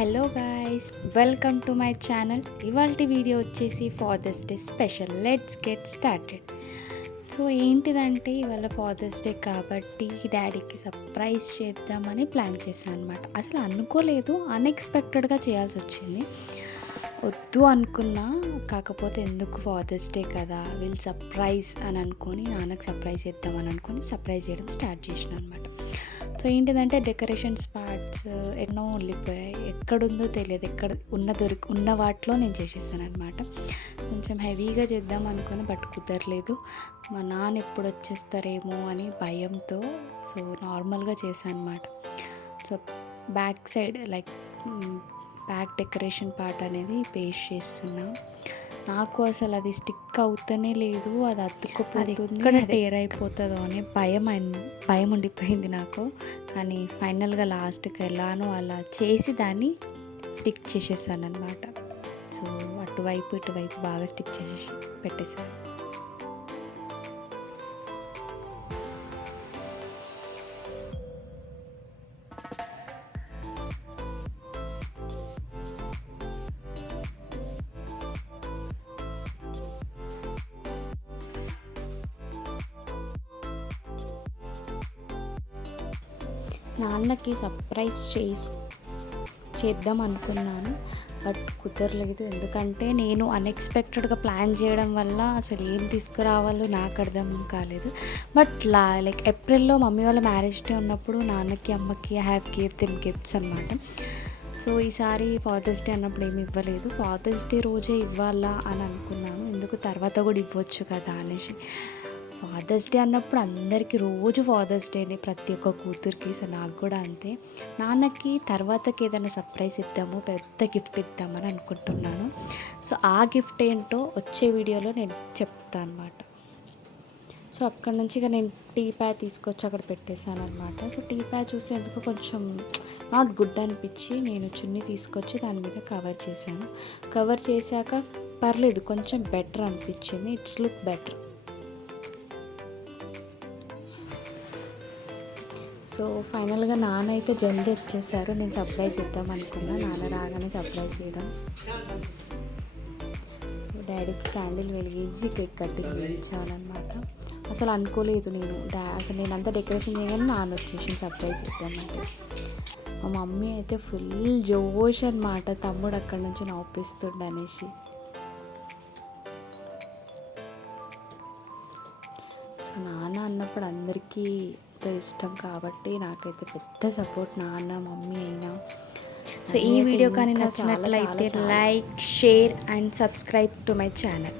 Hello guys, welcome to my channel. ఇవాల్టి video వచ్చేసి fathers day special. Let's get started. So ఏంటిదంటే ఇవాళ fathers day కాబట్టి డాడీకి సర్ప్రైజ్ చేద్దామని ప్లాన్ చేశాను అనమాట. అసలు అనుకోలేదు, అన్ఎక్స్పెక్టెడ్గా చేయాల్సి వచ్చింది. వద్దు అనుకున్నా, కాకపోతే ఎందుకు ఫాదర్స్ డే కదా, వీళ్ళు సర్ప్రైజ్ అని అనుకొని నాన్నకు సర్ప్రైజ్ చేద్దామని అనుకొని సర్ప్రైజ్ చేయడం స్టార్ట్ చేసిన అనమాట. సో ఏంటిదంటే డెకరేషన్స్ పార్ట్స్ ఎన్నో ఉండిపోయాయి, ఎక్కడుందో తెలియదు, ఎక్కడ ఉన్న వాటిలో నేను చేసేసాను అనమాట. కొంచెం హెవీగా చేద్దాం అనుకుని బట్ కుదరలేదు. మా నాన్న ఎప్పుడు వచ్చేస్తారేమో అని భయంతో సో నార్మల్గా చేశాను అనమాట. So back side like back decoration part అనేది పేస్ట్ చేస్తున్నా. నాకు అసలు అది స్టిక్ అవుతూనే లేదు, అది అతుక్కుపోతుంది, ఇక్కడ టేర్ అయిపోతుందో అని భయం ఉండిపోయింది నాకు. కానీ ఫైనల్గా లాస్ట్కి ఎలానో అలా చేసి దాన్ని స్టిక్ చేసేసాను అనమాట. సో అటువైపు ఇటువైపు బాగా స్టిక్ చేసేసి పెట్టేశాను. నాన్నకి సర్ప్రైజ్ చేద్దాం అనుకున్నాను బట్ కుదరలేదు. ఎందుకంటే నేను అన్ఎక్స్పెక్టెడ్గా ప్లాన్ చేయడం వల్ల అసలు ఏం తీసుకురావాలో నాకు అర్థం కాలేదు. బట్ లైక్ ఏప్రిల్లో మమ్మీ వాళ్ళ మ్యారేజ్ డే ఉన్నప్పుడు నాన్నకి అమ్మకి I have give them gifts అనమాట. సో ఈసారి ఫాదర్స్ డే అన్నప్పుడు ఏమి ఇవ్వలేదు, ఫాదర్స్ డే రోజే ఇవ్వాలా అని అనుకున్నాను. ఎందుకు తర్వాత కూడా ఇవ్వచ్చు కదా అనేసి. ఫాదర్స్ డే అన్నప్పుడు అందరికీ రోజు ఫాదర్స్ డేనే, ప్రతి ఒక్క కూతురికి. సో నాకు కూడా అంతే. నాన్నకి తర్వాతకి ఏదైనా సర్ప్రైజ్ ఇద్దాము, పెద్ద గిఫ్ట్ ఇద్దామని అనుకుంటున్నాను. సో ఆ గిఫ్ట్ ఏంటో వచ్చే వీడియోలో నేను చెప్తాను అనమాట. సో అక్కడ నుంచి ఇక నేను టీ ప్యాడ్ తీసుకొచ్చి అక్కడ పెట్టేశాను అనమాట. సో టీ ప్యాడ్ చూస్తే ఎందుకు కొంచెం నాట్ గుడ్ అనిపించి నేను చున్నీ తీసుకొచ్చి దాని మీద కవర్ చేశాను. కవర్ చేశాక పర్లేదు, కొంచెం బెటర్ అనిపించింది, ఇట్స్ లుక్ బెటర్. సో ఫైనల్గా నాన్న అయితే జల్దీ వచ్చేసారు. నేను సర్ప్రైజ్ ఇద్దాం అనుకున్నా, నాన్న రాగానే సర్ప్రైజ్ చేయడం. సో డాడీకి క్యాండిల్ వెలిగించి కేక్ కటింగ్ చేయించాలన్నమాట. అసలు అనుకోలేదు నేను, అసలు నేను అంతా డెకరేషన్ చేయగానే నాన్న వచ్చేసి సర్ప్రైజ్ ఇద్దామంటే. మా మమ్మీ అయితే ఫుల్ జోష్ అనమాట, తమ్ముడు అక్కడి నుంచి నవ్విస్తుండ అనేసి. సో నాన్న అన్నప్పుడు అందరికీ ఇష్టం కాబట్టి నాకైతే పెద్ద సపోర్ట్ నాన్న మమ్మీ అయినా. సో ఈ వీడియో కానీ నచ్చినట్లయితే like, share and subscribe to my channel.